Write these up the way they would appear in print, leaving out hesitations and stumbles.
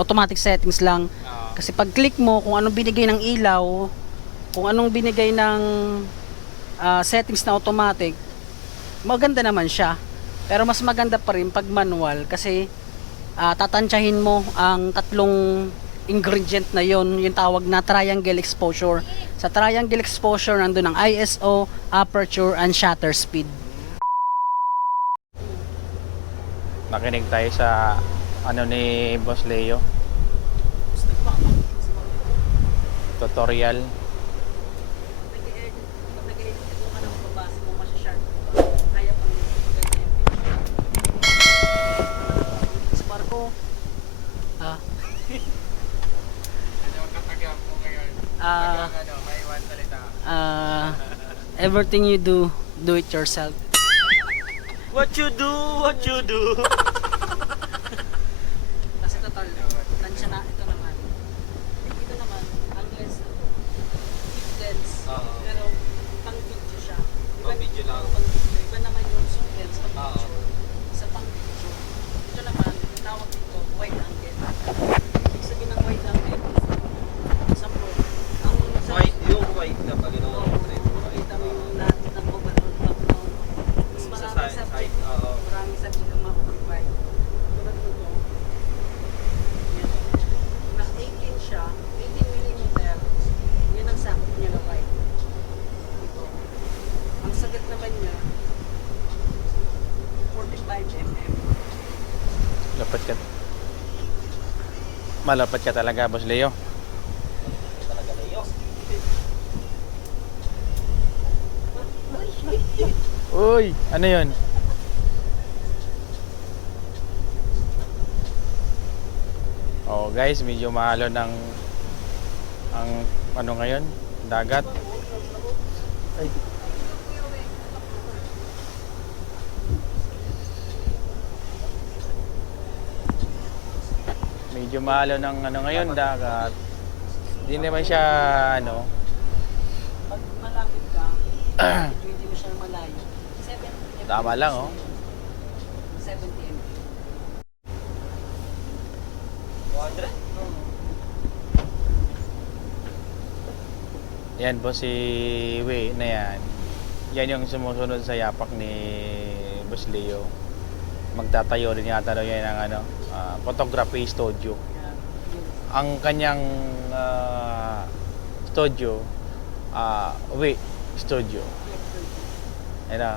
automatic settings lang. Kasi pag click mo kung anong binigay ng ilaw, kung anong binigay ng settings na automatic, maganda naman siya. Pero mas maganda pa rin pag manual kasi tatansyahin mo ang tatlong ingredient na yon, yung tawag na triangle exposure. Sa triangle exposure nandun ang ISO, aperture, and shutter speed. Nakinig tayo sa ano ni Boss Leo, tutorial. Everything you do, do it yourself. What you do, what you do. Kasi total, tansya na ito naman. Ito naman, ang lens na to. Big lens. Pero pang video siya. Pang video lang. Iba naman yung zoom lens pang picture. Sa pang video. Ito naman, yung tawag dito, wide angle. Ibig sabihin ng wide angle. Example, ang White, yung white na pag ino. makita mo yung lahat ng overall background. Mas Sa maraming side, subject. oo. Maraming subject ang ma-provide. Tulad nito. Yan. Na 18 siya, 18mm. Yan ang sakop niya na wide. Ito. Ang sagat naman niya, 45mm. Lapad ka. Malapad ka talaga, Boss Leo. Talaga na yun. Uy, ano yun? Oh guys, medyo mahalo ng ang ano ngayon, dagat. Ay. Medyo mahalo ng ano ngayon, dagat. Hindi naman siya ano. Pag malapit ka, hindi mo siya malayo. 7mm. Tama lang, oh. 70mm. 100? Yan po si Wei na yan. Yan yung sumusunod sa yapak ni Boss Leo. Magtatayo rin yata daw yan ng ano, photography studio. Ang kanyang studio, Wei Studio. Yan na.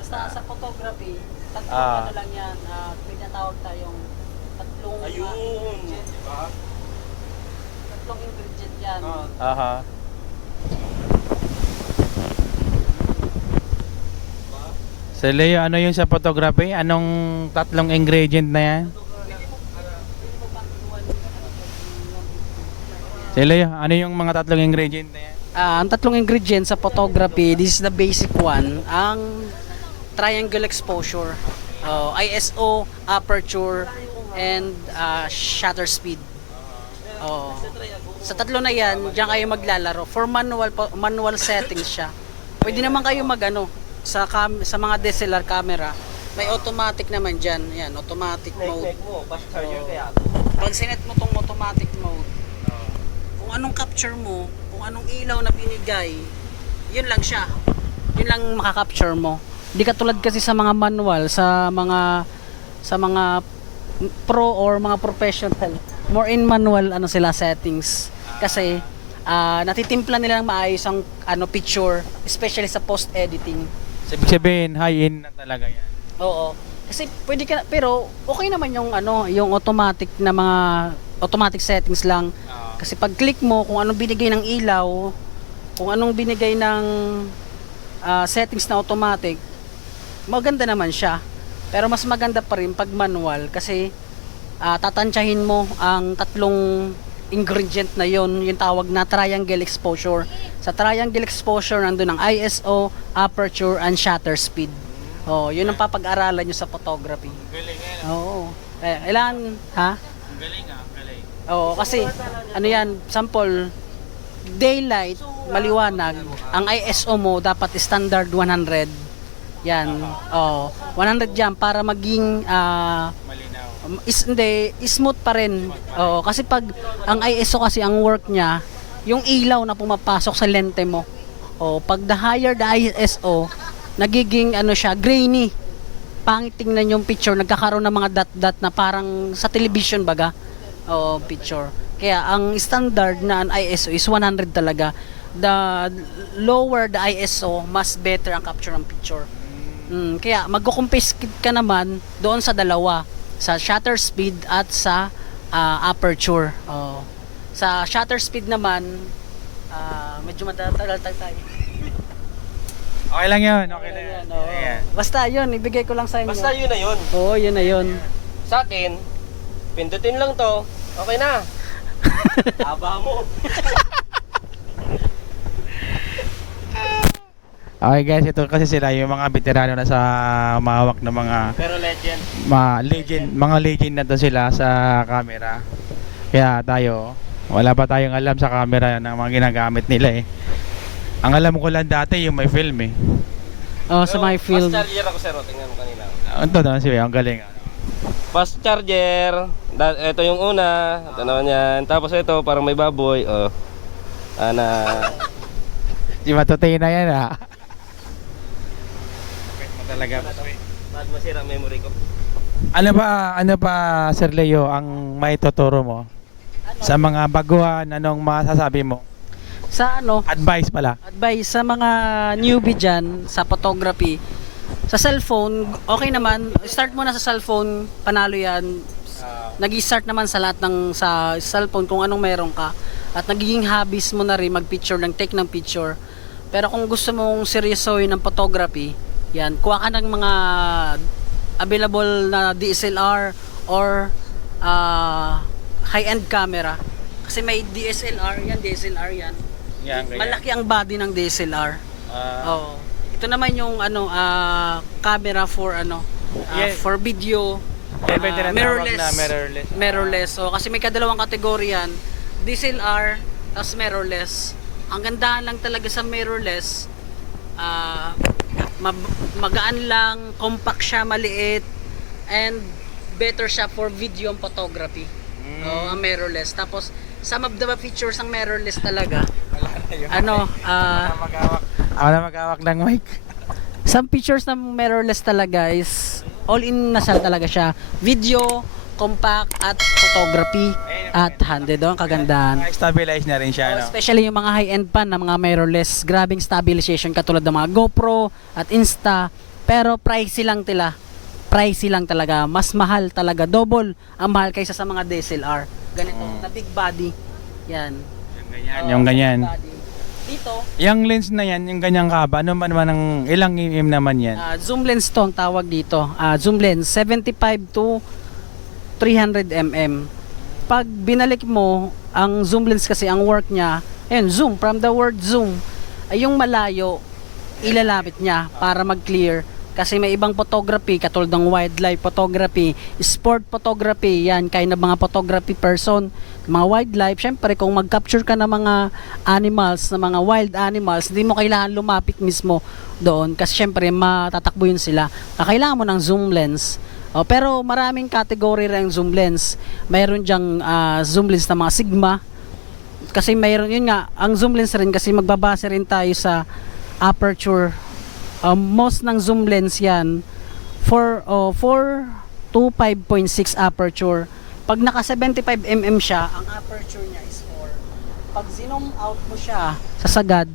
Basta sa photography, tatlong Ah. ano lang yan, pinatawag tayong tatlong Ayun. ingredient. Diba? Tatlong ingredient yan. Aha. So Leo, ano yung sa photography? Anong tatlong ingredient na yan? So Leo, ano yung mga tatlong ingredient na yan? Ang tatlong ingredient sa photography, this is the basic one, ang triangle exposure, ISO, aperture, and shutter speed. Sa tatlo na yan, diyan kayo maglalaro. For manual settings siya. Pwede naman kayo magano sa mga DSLR camera. May automatic naman diyan. Yan, automatic mode. mo, fast charger kaya. Pag sinet mo tong automatic mode, kung anong capture mo, kung anong ilaw na binigay, yun lang siya. Yun lang makaka-capture mo. Hindi katulad kasi sa mga manual, sa mga pro or mga professional, more in manual sila settings. Kasi natitimpla nila ng maayos ang picture, especially sa post editing. Ibig sabihin, high-end na talaga yan. Oo. Kasi pwede ka, pero okay naman yung yung automatic na mga automatic settings lang. Kasi pag click mo kung anong binigay ng ilaw, kung anong binigay ng settings na automatic, maganda naman siya. Pero mas maganda pa rin pag manual kasi tatansyahin mo ang tatlong ingredient na yon, yung tawag na triangle exposure. Sa triangle exposure nandun ang ISO, aperture, and shutter speed. Yun ang papag-aralan nyo sa photography. Galing yan. Oo. Kailangan, ha? Galing galing. Oo, kasi yan, sample, daylight, maliwanag, ang ISO mo dapat standard 100. Yan. 100 yan para maging Malinaw. Hindi, smooth pa rin. Oo, kasi pag ang ISO kasi ang work niya, yung ilaw na pumapasok sa lente mo. O pag the higher the ISO, nagiging ano siya, grainy. Pangit tingnan yung picture, nagkakaroon ng mga dot-dot na parang sa television baga. O picture. Kaya ang standard na ang ISO is 100 talaga. The lower the ISO, mas better ang capture ng picture. Kaya magko-compare ka naman doon sa dalawa, sa shutter speed at sa aperture. Oh. Sa shutter speed naman, medyo matagal tayo. Okay lang yun, okay lang yun. Oo. Ayan. Basta yun, ibigay ko lang sa inyo. Basta yun na yun. Oo, yun na yun. Sa akin, pindutin lang to. Okay na. Haba mo. Okay guys, ito kasi sila yung mga veterano na sa mahawak na mga Pero legend. mga legend na to sila sa camera. Kaya tayo, wala pa tayong alam sa camera ng mga ginagamit nila eh. Ang alam ko lang dati yung may film eh. Oh, sa my field. Fast charger ako, sir. Tingnan mo kanina. Ito na siya, ang galing. Fast charger. Ito yung una. Ito naman yan. Tapos ito, parang may baboy. Oh. Ana. Si matutay na yan ah. Talaga. Ba't masira ang memory ko? Ano ba Sir Leo ang maituturo mo? Sa mga baguhan, anong masasabi mo? Sa ano, Advice pala. advice sa mga newbie dyan sa photography, sa cellphone, okay naman. Start mo na sa cellphone, panalo yan. Nag-start naman sa lahat ng sa cellphone kung anong meron ka. At nagiging hobbies mo na rin mag-picture, take ng picture. Pero kung gusto mong seryosohin ng photography, yan, kuha ka ng mga available na DSLR or high-end camera. Kasi may DSLR yan. Malaki ang body ng DSLR. Oh. Ito naman yung ano camera for Yeah. for video. magaan lang, compact siya, maliit, and better siya for video and photography. Ang mirrorless. Tapos some of the features ng mirrorless talaga. Ako na mag-awak ng mic. Some features ng mirrorless talaga is all in na siya talaga siya. Video, compact at photography at handed ang kagandahan. Stabilize na rin siya, no? Especially yung mga high-end pan na mga mirrorless, grabing stabilization katulad ng mga GoPro at Insta. Pero pricey lang talaga. Mas mahal talaga. Double ang mahal kaysa sa mga DSLR. Ganito, na big body. Yan. Yung ganyan. Big body. Dito, Yung lens na yan, yung ganyang kaba, ano man ang ilang mm naman yan? zoom lens to ang tawag dito. Zoom lens, 75 to 300 mm. Pag binalik mo, ang zoom lens kasi ang work niya, ayun, zoom, from the word zoom, ay yung malayo, ilalapit niya para mag-clear. Kasi may ibang photography, katulad ng wildlife photography, sport photography, yan, kaya na mga photography person, mga wildlife, syempre kung mag-capture ka ng mga animals, ng mga wild animals, hindi mo kailangan lumapit mismo doon, kasi syempre matatakbo yun sila. Kailangan mo ng zoom lens. Pero maraming category rin zoom lens. Mayroon dyang zoom lens na mga Sigma. Kasi mayroon yun nga, ang zoom lens rin kasi magbabase rin tayo sa aperture. Most ng zoom lens yan 4 to 5.6 aperture. Pag naka 75 mm siya, ang aperture niya is 4. Pag zoom out mo siya sa sagad,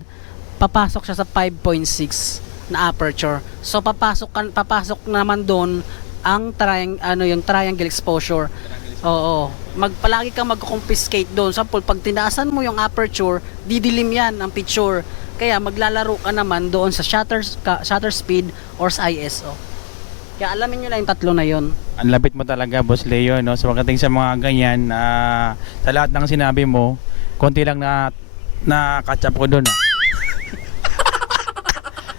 papasok siya sa 5.6 na aperture. So papasok naman doon ang triangle exposure. Oo. Palagi kang mag-confiscate doon. Sample, pag tinaasan mo yung aperture, didilim yan ang picture. Kaya maglalaro ka naman doon sa shutter speed or sa ISO. Kaya alamin nyo lang yung tatlo na yon. Ang lapit mo talaga, Boss Leo, no? So pagdating sa mga ganyan, sa lahat ng sinabi mo, konti lang na catch up ko doon.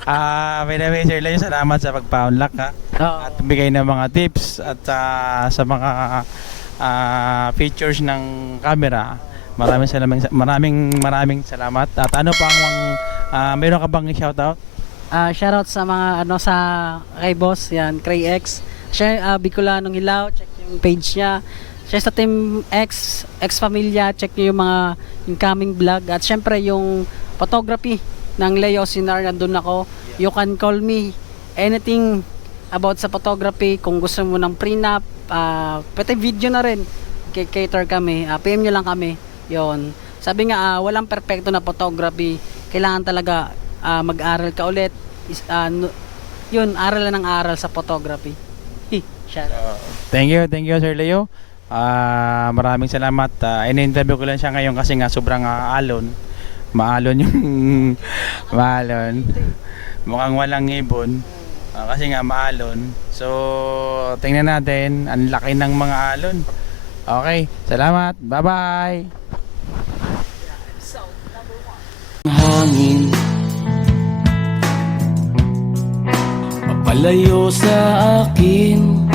By the way, Sir Leo, salamat sa pagpa-unlock ha. At bigay ng mga tips at sa mga features ng camera. Maraming salamat. At ano pang meron ka bang shoutout? Shoutout sa mga sa kay boss yan, Cray X. Siya Bicolanong Hilaw, check yung page niya. Siya sa Team X, X-Familia, check nyo yung mga incoming vlog. At syempre yung photography ng Leo Sinar, nandun ako. You can call me anything about sa photography. Kung gusto mo ng prenup, pati video na rin, cater kami. PM nyo lang kami. Yon. Sabi nga, walang perfecto na photography. Kailangan talaga mag-aral ka ulit. Yun, aral lang ng aral sa photography. Shout out. Thank you Sir Leo. Maraming salamat. In-interview ko lang siya ngayon kasi nga sobrang alon. Maalon yung maalon. Mukhang walang ibon. Kasi nga maalon. So, tingnan natin. Ang laki ng mga alon. Okay, salamat. Bye-bye. Hangin papalayo sa akin.